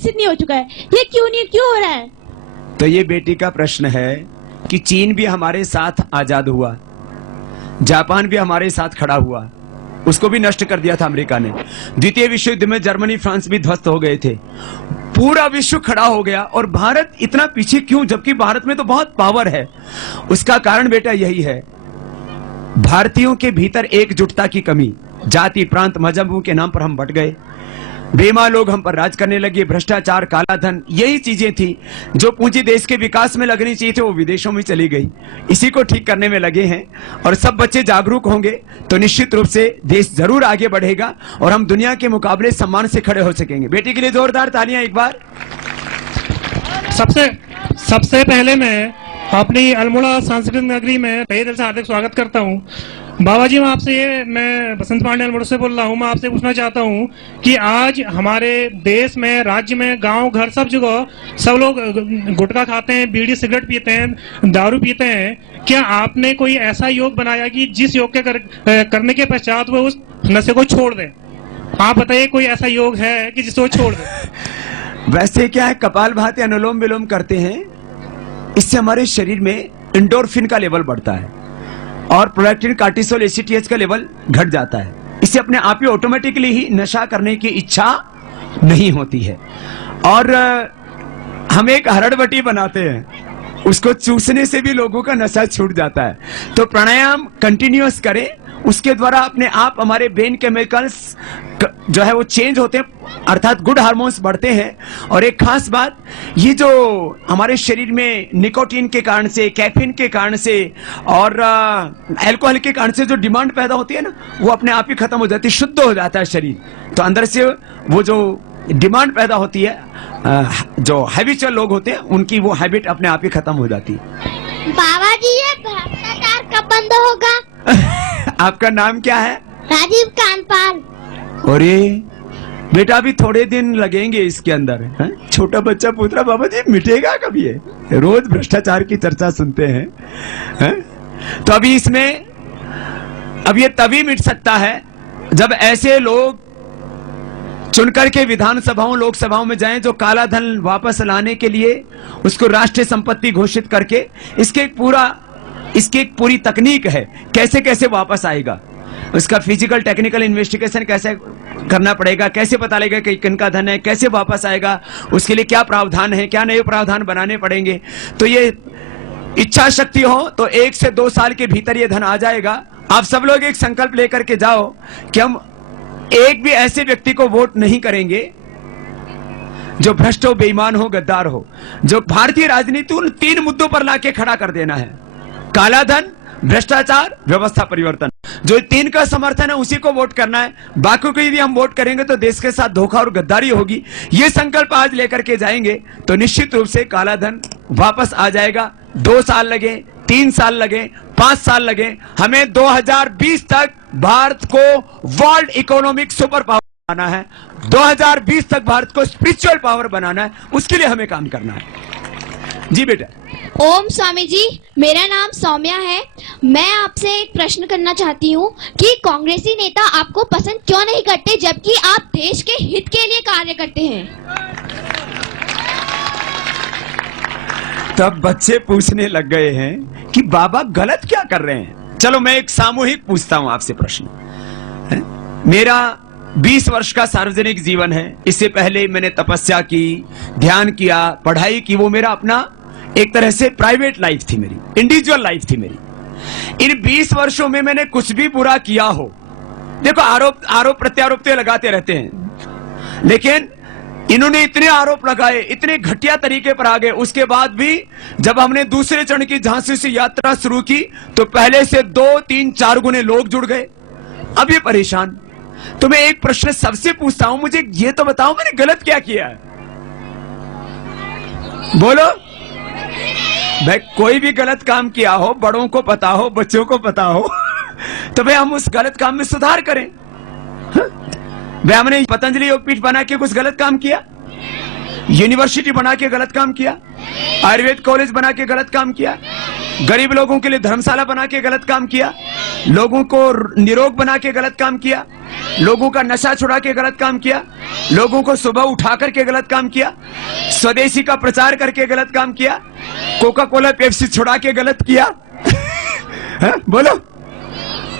विकसित नहीं हो चुका है, ये क्यों हो रहा है? तो ये बेटी का प्रश्न है कि चीन भी हमारे साथ आजाद हुआ, जापान भी हमारे साथ खड़ा हुआ, उसको भी नष्ट कर दिया था अमेरिका ने। द्वितीय विश्व युद्ध में जर्मनी फ्रांस भी ध्वस्त हो गए थे, पूरा विश्व खड़ा हो गया, और भारत इतना पीछे क्यों, जबकि भारत में तो बहुत पावर है? उसका कारण बेटा यही है, भारतीयों के भीतर एकजुटता की कमी। जाति प्रांत मजहबों के नाम पर हम बट गए, बेईमान लोग हम पर राज करने लगे, भ्रष्टाचार, काला धन, यही चीजें थी जो पूंजी देश के विकास में लगनी चाहिए थी, वो विदेशों में चली गई। इसी को ठीक करने में लगे हैं, और सब बच्चे जागरूक होंगे तो निश्चित रूप से देश जरूर आगे बढ़ेगा और हम दुनिया के मुकाबले सम्मान से खड़े हो सकेंगे। बेटी के लिए जोरदार तालियां एक बार। सबसे पहले मैं अपनी अल्मोड़ा सांस्कृतिक नगरी में तहे दिल से हार्दिक स्वागत करता हूँ। बाबा जी, मैं बसंत पांडे अल्मोड़ा से बोल रहा हूँ। मैं आपसे पूछना चाहता हूँ कि आज हमारे देश में, राज्य में, गांव घर सब जगह सब लोग गुटखा खाते हैं, बीड़ी सिगरेट पीते हैं, दारू पीते हैं। क्या आपने कोई ऐसा योग बनाया कि जिस योग के करने के पश्चात वो उस नशे को छोड़ दें? आप बताइए, कोई ऐसा योग है कि जिसको छोड़ दें? वैसे क्या है, कपालभाति, अनुलोम विलोम करते हैं, इससे हमारे शरीर में एंडोर्फिन का लेवल बढ़ता है और प्रोलैक्टिन, कार्टिसोल, एसीटीएच का लेवल घट जाता है। इससे अपने आप ही ऑटोमेटिकली ही नशा करने की इच्छा नहीं होती है। और हम एक हरड़बटी बनाते हैं, उसको चूसने से भी लोगों का नशा छूट जाता है। तो प्राणायाम कंटिन्यूअस करें, उसके द्वारा अपने आप हमारे ब्रेन केमिकल्स जो है वो चेंज होते हैं, अर्थात गुड हार्मोन्स बढ़ते हैं। और एक खास बात, ये जो हमारे शरीर में निकोटीन के कारण से, कैफीन के कारण से और अल्कोहल के कारण से जो डिमांड पैदा होती है ना, वो अपने आप ही खत्म हो जाती है, शुद्ध हो जाता है शरीर। तो अंदर से वो जो डिमांड पैदा होती है, जो हैबिचुअल लोग होते हैं, उनकी वो हैबिट अपने आप ही खत्म हो जाती है। बाबा जी, ये भ्रष्टाचार कब बंद होगा? आपका नाम क्या है? राजीव कानपाल। अरे बेटा, अभी थोड़े दिन लगेंगे इसके अंदर। छोटा बच्चा पूछ रहा, बाबा जी मिटेगा कभी ये? रोज भ्रष्टाचार की चर्चा सुनते हैं। तो अभी इसमें, अब ये तभी मिट सकता है जब ऐसे लोग चुनकर के विधानसभाओं, लोकसभाओं में जाएं जो काला धन वापस लाने के लिए उसको राष्ट्रीय संपत्ति घोषित करके, इसकी एक पूरी तकनीक है कैसे कैसे वापस आएगा। उसका फिजिकल टेक्निकल इन्वेस्टिगेशन कैसे करना पड़ेगा, कैसे पता लगेगा कि किनका धन है, कैसे वापस आएगा, उसके लिए क्या प्रावधान है, क्या नए प्रावधान बनाने पड़ेंगे। तो ये इच्छा शक्ति हो तो 1 से 2 साल के भीतर ये धन आ जाएगा। आप सब लोग एक संकल्प लेकर के जाओ कि हम एक भी ऐसे व्यक्ति को वोट नहीं करेंगे जो भ्रष्ट हो, बेईमान हो, गद्दार हो। जो भारतीय राजनीति उन 3 मुद्दों पर लाके खड़ा कर देना है, काला धन, भ्रष्टाचार, व्यवस्था परिवर्तन। जो 3 का समर्थन है उसी को वोट करना है। बाकी को यदि हम वोट करेंगे तो देश के साथ धोखा और गद्दारी होगी। ये संकल्प आज लेकर के जाएंगे तो निश्चित रूप से काला धन वापस आ जाएगा। 2 साल लगे, 3 साल लगे, 5 साल लगे, हमें 2020 तक भारत को वर्ल्ड इकोनॉमिक सुपर पावर बनाना है। 2020 तक भारत को स्पिरिचुअल पावर बनाना है, उसके लिए हमें काम करना है। जी बेटा। ओम स्वामी जी, मेरा नाम सौम्या है। मैं आपसे एक प्रश्न करना चाहती हूँ कि कांग्रेसी नेता आपको पसंद क्यों नहीं करते, जबकि आप देश के हित के लिए कार्य करते हैं? तब बच्चे पूछने लग गए हैं कि बाबा गलत क्या कर रहे हैं। चलो मैं एक सामूहिक पूछता हूं आपसे प्रश्न। मेरा 20 वर्ष का सार्वजनिक जीवन है। इससे पहले मैंने तपस्या की, ध्यान किया, पढ़ाई की। वो मेरा अपना एक तरह से प्राइवेट लाइफ थी, मेरी इंडिविजुअल लाइफ थी मेरी। इन 20 वर्षों में मैंने कुछ भी बुरा किया हो, देखो आरोप प्रत्यारोप तो लगाते रहते हैं, लेकिन इन्होंने इतने आरोप लगाए, इतने घटिया तरीके पर आ गए। उसके बाद भी जब हमने दूसरे चरण की झांसी से यात्रा शुरू की तो पहले से 2, 3, 4 गुने लोग जुड़ गए। अब ये परेशान। तो मैं एक प्रश्न सबसे पूछता हूं, मुझे ये तो बताओ मैंने गलत क्या किया है? बोलो भाई, कोई भी गलत काम किया हो, बड़ों को पता हो, बच्चों को पता हो तो भाई हम उस गलत काम में सुधार करें। भाई हमने पतंजलि योगपीठ बना के कुछ गलत काम किया, यूनिवर्सिटी बना के गलत काम किया, आयुर्वेद कॉलेज बना के गलत काम किया, गरीब लोगों के लिए धर्मशाला बना के गलत काम किया, लोगों को निरोग बना के गलत काम किया, लोगों का नशा छुड़ा के गलत काम किया, लोगों को सुबह उठा करके गलत काम किया, स्वदेशी का प्रचार करके गलत काम किया, कोका कोला पेप्सी छुड़ा के गलत किया। है? बोलो,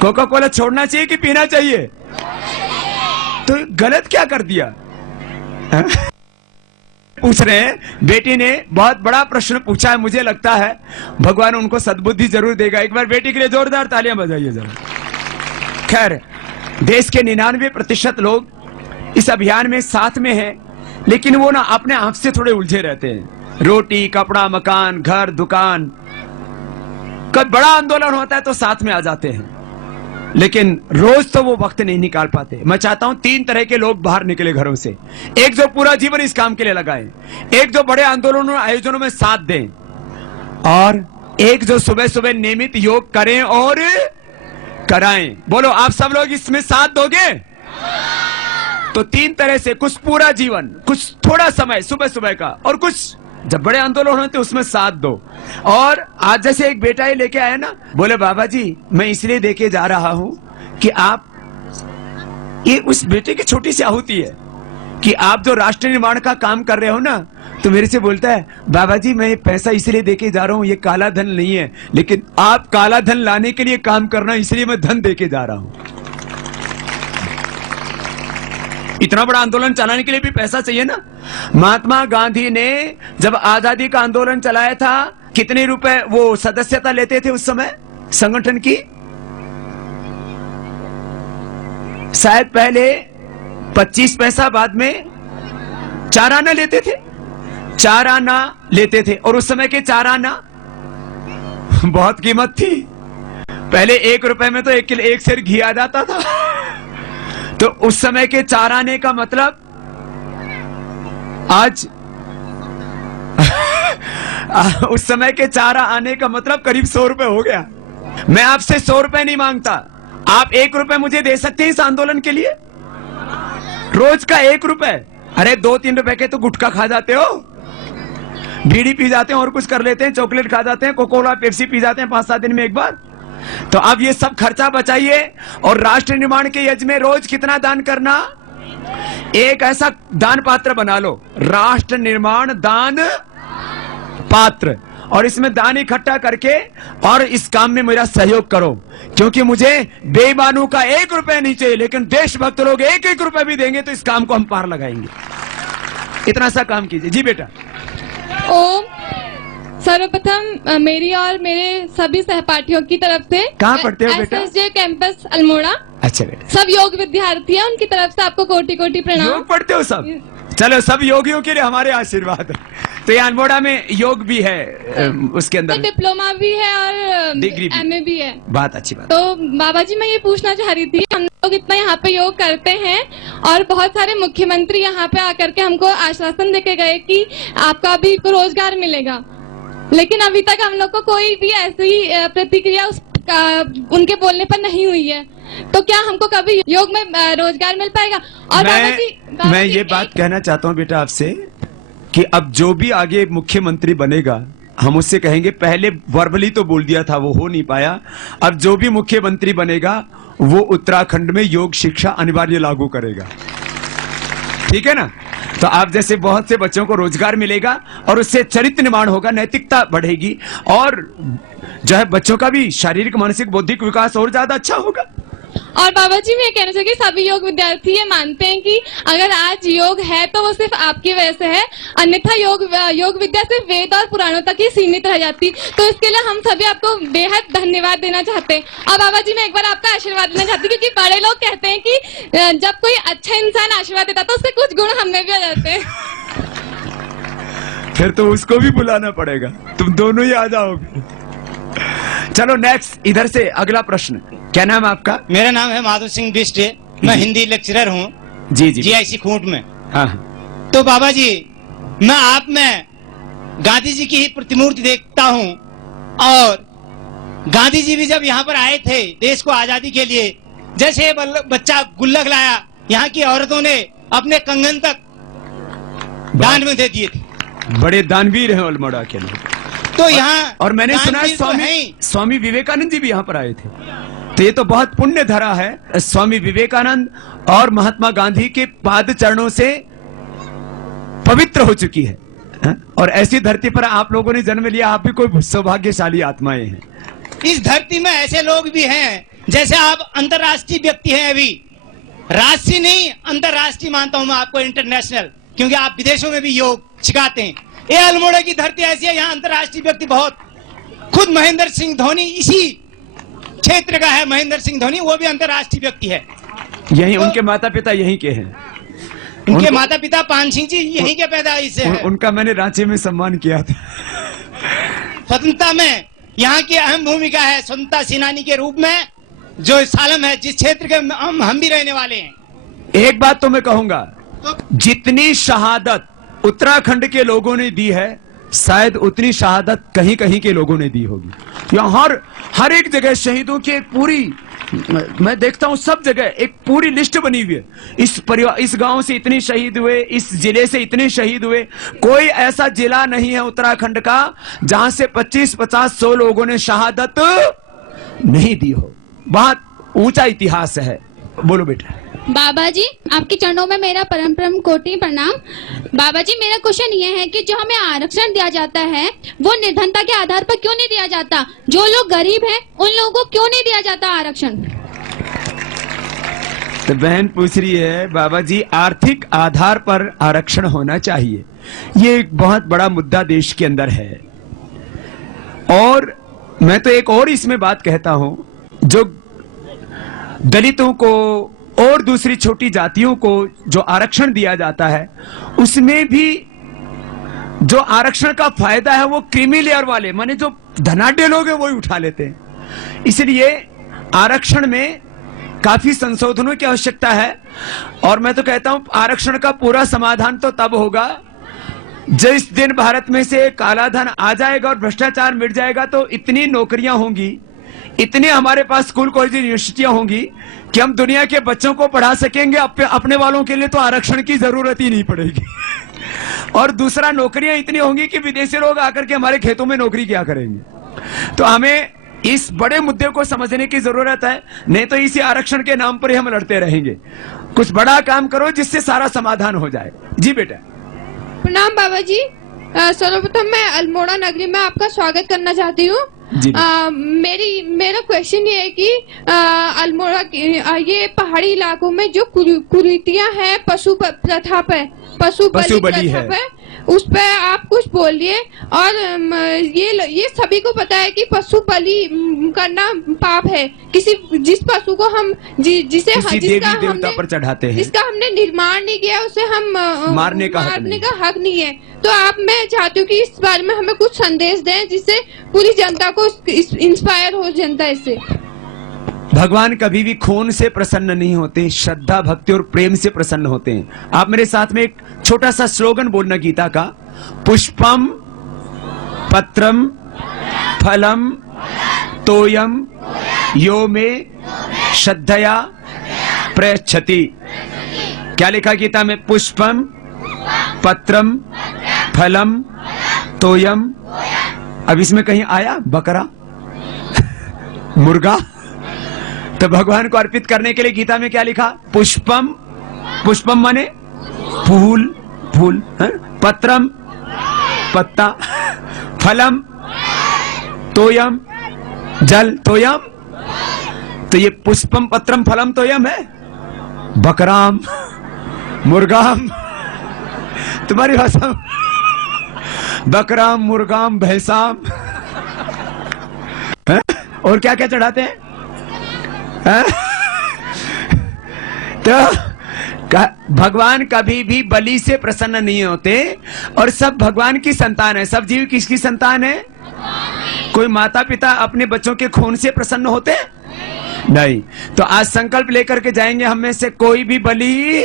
कोका कोला छोड़ना चाहिए कि पीना चाहिए? तो गलत क्या कर दिया? है? पूछ रहे हैं, बेटी ने बहुत बड़ा प्रश्न पूछा है, मुझे लगता है भगवान उनको सद्बुद्धि जरूर देगा। एक बार बेटी के लिए जोरदार तालियां बजाइए जरा। खैर, देश के 99% लोग इस अभियान में साथ में हैं, लेकिन वो ना अपने आप से थोड़े उलझे रहते हैं। रोटी, कपड़ा, मकान, घर, दुकान, कब बड़ा आंदोलन होता है तो साथ में आ जाते हैं, लेकिन रोज तो वो वक्त नहीं निकाल पाते। मैं चाहता हूं 3 तरह के लोग बाहर निकले घरों से। एक जो पूरा जीवन इस काम के लिए लगाए, एक जो बड़े आंदोलनों आयोजनों में साथ दें, और एक जो सुबह सुबह नियमित योग करें और कराएं। बोलो, आप सब लोग इसमें साथ दोगे? तो 3 तरह से, कुछ पूरा जीवन, कुछ थोड़ा समय सुबह सुबह का, और कुछ जब बड़े आंदोलन होते उसमें साथ दो। और आज जैसे एक बेटा ही लेके आया ना, बोले बाबा जी मैं इसलिए देके जा रहा हूं कि आप, ये उस बेटे की छोटी सी आहुति है कि आप जो राष्ट्र निर्माण का काम कर रहे हो ना, तो मेरे से बोलता है बाबा जी मैं पैसा इसलिए देके जा रहा हूं, ये काला धन नहीं है, लेकिन आप काला धन लाने के लिए काम करना, इसलिए मैं धन देके जा रहा हूं। इतना बड़ा आंदोलन चलाने के लिए भी पैसा चाहिए ना। महात्मा गांधी ने जब आजादी का आंदोलन चलाया था, कितने रुपए वो सदस्यता लेते थे उस समय संगठन की? शायद पहले 25 पैसा, बाद में 4 आना लेते थे। 4 आना लेते थे, और उस समय के 4 आना बहुत कीमत थी। पहले 1 रुपए में तो 1 सेर घी आ जाता था। तो उस समय के 4 आने का मतलब आज उस समय के 4 आने का मतलब करीब 100 रुपए हो गया। मैं आपसे 100 रुपए नहीं मांगता, आप 1 रुपए मुझे दे सकते हैं इस आंदोलन के लिए? रोज का 1 रुपए। अरे 2-3 रुपए के तो गुटखा खा जाते हो, बीड़ी पी जाते हैं, और कुछ कर लेते हैं, चॉकलेट खा जाते हैं, कोका कोला पेप्सी पी जाते हैं 5-7 दिन में एक बार। तो अब ये सब खर्चा बचाइए, और राष्ट्र निर्माण के यज्ञ में रोज कितना दान करना? एक ऐसा दान पात्र बना लो, राष्ट्र निर्माण दान पात्र, और इसमें दान इकट्ठा करके और इस काम में मेरा सहयोग करो, क्योंकि मुझे बेईमानों का 1 रुपए नहीं चाहिए, लेकिन देशभक्त लोग 1-1 रुपए भी देंगे तो इस काम को हम पार लगाएंगे। इतना सा काम कीजिए। जी बेटा। ओम, सर्वप्रथम मेरी और मेरे सभी सहपाठियों की तरफ से, कहाँ पढ़ते हो बेटा? SSJ campus Almora. अच्छा बेटा। सब योग विद्यार्थी हैं, उनकी तरफ से आपको कोटि-कोटि प्रणाम। योग पढ़ते हो सब? चलो, सब योगियों के लिए हमारे आशीर्वाद। तो ये अल्मोड़ा में योग भी है, उसके अंदर डिप्लोमा भी है और डिग्री भी। MA भी है। बात अच्छी बात। तो बाबा जी मैं ये पूछना चाह रही थी, हम लोग इतना यहाँ पे योग करते हैं और बहुत सारे मुख्यमंत्री यहाँ पे आकर के हमको आश्वासन देके गए कि आपका अभी रोजगार मिलेगा, लेकिन अभी तक हम लोग को कोई भी ऐसी प्रतिक्रिया उनके बोलने पर नहीं हुई है। तो क्या हमको कभी योग में रोजगार मिल पाएगा? और मैं ये बात कहना चाहता हूँ बेटा आपसे कि अब जो भी आगे मुख्यमंत्री बनेगा, हम उससे कहेंगे, पहले वर्बली तो बोल दिया था, वो हो नहीं पाया। अब जो भी मुख्यमंत्री बनेगा वो उत्तराखंड में योग शिक्षा अनिवार्य लागू करेगा, ठीक है ना? तो आप जैसे बहुत से बच्चों को रोजगार मिलेगा और उससे चरित्र निर्माण होगा, नैतिकता बढ़ेगी, और जो है बच्चों का भी शारीरिक, मानसिक, बौद्धिक विकास और ज्यादा अच्छा होगा। और बाबा जी मैं कहना चाहिए सभी योग विद्यार्थी ये मानते हैं कि अगर आज योग है तो वो सिर्फ आपकी वजह से है, अन्यथा योग विद्या सिर्फ वेद और पुराणों तक ही सीमित रह जाती। तो इसके लिए हम सभी आपको बेहद धन्यवाद देना चाहते हैं। और बाबा जी मैं एक बार आपका आशीर्वाद लेना चाहती हूँ, क्योंकि बड़े लोग कहते हैं कि जब कोई अच्छा इंसान आशीर्वाद देता तो उसके कुछ गुण हमें भी आ जाते हैं। फिर तो उसको भी बुलाना पड़ेगा, तुम दोनों ही आ जाओगे। चलो नेक्स्ट, इधर से अगला प्रश्न। क्या नाम है आपका? मेरा नाम है माधव सिंह बिष्ट, मैं हिंदी लेक्चरर हूँ जी जी GIC खूंट में। हाँ। तो बाबा जी मैं आप में गांधी जी की ही प्रतिमूर्ति देखता हूँ, और गांधी जी भी जब यहाँ पर आए थे देश को आजादी के लिए, जैसे बच्चा गुल्लक लाया, यहाँ की औरतों ने अपने कंगन तक दान में दे दिए थे। बड़े दानवीर हैं अल्मोड़ा के लोग। तो यहाँ और मैंने सुना है स्वामी विवेकानंद जी भी यहाँ पर आए थे, तो ये तो बहुत पुण्य धरा है। स्वामी विवेकानंद और महात्मा गांधी के पाद चरणों से पवित्र हो चुकी है। और ऐसी धरती पर आप लोगों ने जन्म लिया, आप भी कोई सौभाग्यशाली आत्माएं हैं। इस धरती में ऐसे लोग भी हैं, जैसे आप अंतर्राष्ट्रीय व्यक्ति हैं, अभी राष्ट्रीय नहीं अंतर्राष्ट्रीय मानता हूं मैं आपको, इंटरनेशनल, क्योंकि आप विदेशों में भी योग सिखाते हैं। ये अल्मोड़ा की धरती ऐसी है, यहाँ अंतर्राष्ट्रीय व्यक्ति बहुत, खुद महेंद्र सिंह धोनी इसी क्षेत्र का है, महेंद्र सिंह धोनी, वो भी अंतर्राष्ट्रीय व्यक्ति है। यही तो, उनके माता पिता यहीं के हैं। उनके माता पिता पान सिंह जी यहीं के पैदाइश से हैं। उनका मैंने रांची में सम्मान किया था। स्वतंत्रता में यहाँ की अहम भूमिका है, स्वतंत्रता सेनानी के रूप में, जो सालम है, जिस क्षेत्र के हम भी रहने वाले हैं। एक बात तो मैं कहूंगा, जितनी शहादत उत्तराखंड के लोगों ने दी है, शायद उतनी शहादत कहीं कहीं के लोगों ने दी होगी। यहाँ हर एक जगह शहीदों की एक पूरी, मैं देखता हूं सब जगह एक पूरी लिस्ट बनी हुई है। इस परिवार, इस गांव से इतने शहीद हुए, इस जिले से इतने शहीद हुए। कोई ऐसा जिला नहीं है उत्तराखंड का जहां से 25, 50, 100 लोगों ने शहादत नहीं दी हो। बहुत ऊंचा इतिहास है। बोलो बेटा। बाबा जी, आपके चरणों में मेरा परम परम कोटि प्रणाम। बाबा जी, मेरा क्वेश्चन ये है कि जो हमें आरक्षण दिया जाता है वो निर्धनता के आधार पर क्यों नहीं दिया जाता? जो लोग गरीब हैं उन लोगों को क्यों नहीं दिया जाता आरक्षण? तो बहन पूछ रही है, बाबा जी आर्थिक आधार पर आरक्षण होना चाहिए। ये एक बहुत बड़ा मुद्दा देश के अंदर है। और मैं तो एक और इसमें बात कहता हूं, जो दलितों को और दूसरी छोटी जातियों को जो आरक्षण दिया जाता है, उसमें भी जो आरक्षण का फायदा है वो क्रीमी लेयर वाले, माने जो धनाढ्य लोग हैं, वो ही उठा लेते हैं। इसलिए आरक्षण में काफी संशोधनों की आवश्यकता है। और मैं तो कहता हूं आरक्षण का पूरा समाधान तो तब होगा जिस दिन भारत में से काला धन आ जाएगा और भ्रष्टाचार मिट जाएगा, तो इतनी नौकरियां होंगी, इतने हमारे पास स्कूल कॉलेज यूनिवर्सिटियां होंगी कि हम दुनिया के बच्चों को पढ़ा सकेंगे। अपने वालों के लिए तो आरक्षण की जरूरत ही नहीं पड़ेगी। और दूसरा, नौकरियां इतनी होंगी कि विदेशी लोग आकर के हमारे खेतों में नौकरी क्या करेंगे। तो हमें इस बड़े मुद्दे को समझने की जरूरत है, नहीं तो इसी आरक्षण के नाम पर ही हम लड़ते रहेंगे। कुछ बड़ा काम करो जिससे सारा समाधान हो जाए। जी बेटा। प्रणाम बाबा जी। सर्वप्रथम मैं अल्मोड़ा नगरी में आपका स्वागत करना चाहती हूँ। मेरा क्वेश्चन ये है कि अल्मोड़ा ये पहाड़ी इलाकों में जो कुरीतियां हैं पशु प्रथा पे, पशु बलि है पे, उस पे आप कुछ बोलिए। और ये सभी को पता है कि पशु बलि करना पाप है। जिस पशु को हम जिसका हमने पर चढ़ाते हैं, जिसका हमने निर्माण नहीं किया, उसे हम मारने का हक नहीं है। तो आप, मैं चाहती हूँ कि इस बारे में हमें कुछ संदेश दें जिससे पूरी जनता को इंस्पायर हो जनता इससे। भगवान कभी भी खून से प्रसन्न नहीं होते, श्रद्धा, भक्ति और प्रेम से प्रसन्न होते हैं। आप मेरे साथ में एक छोटा सा स्लोगन बोलना गीता का। पुष्पम पत्रम फलम तोयम यो में श्रद्धया प्रयच्छति। क्या लिखा गीता में? पुष्पम पत्रम फलम तोयम। अब इसमें कहीं आया बकरा मुर्गा? तो भगवान को अर्पित करने के लिए गीता में क्या लिखा? पुष्पम, पुष्पम माने फूल, फूल है? पत्रम पत्ता, फलम तोयम जल, तोयम। तो ये पुष्पम पत्रम फलम तोयम है। बकराम मुर्गाम, तुम्हारी भाषा बकराम मुर्गाम भैंसाम है? और क्या क्या चढ़ाते हैं? तो भगवान कभी भी बलि से प्रसन्न नहीं होते। और सब भगवान की संतान है। सब जीव किसकी संतान है? कोई माता पिता अपने बच्चों के खून से प्रसन्न होते नहीं। तो आज संकल्प लेकर के जाएंगे, हम में से कोई भी बलि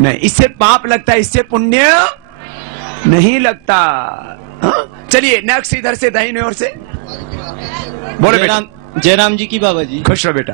नहीं। इससे पाप लगता है, इससे पुण्य नहीं लगता। चलिए नेक्स्ट, इधर से दाहिने ओर से बोले बेटा। जयराम जी की बाबा जी। खुश रहो बेटा।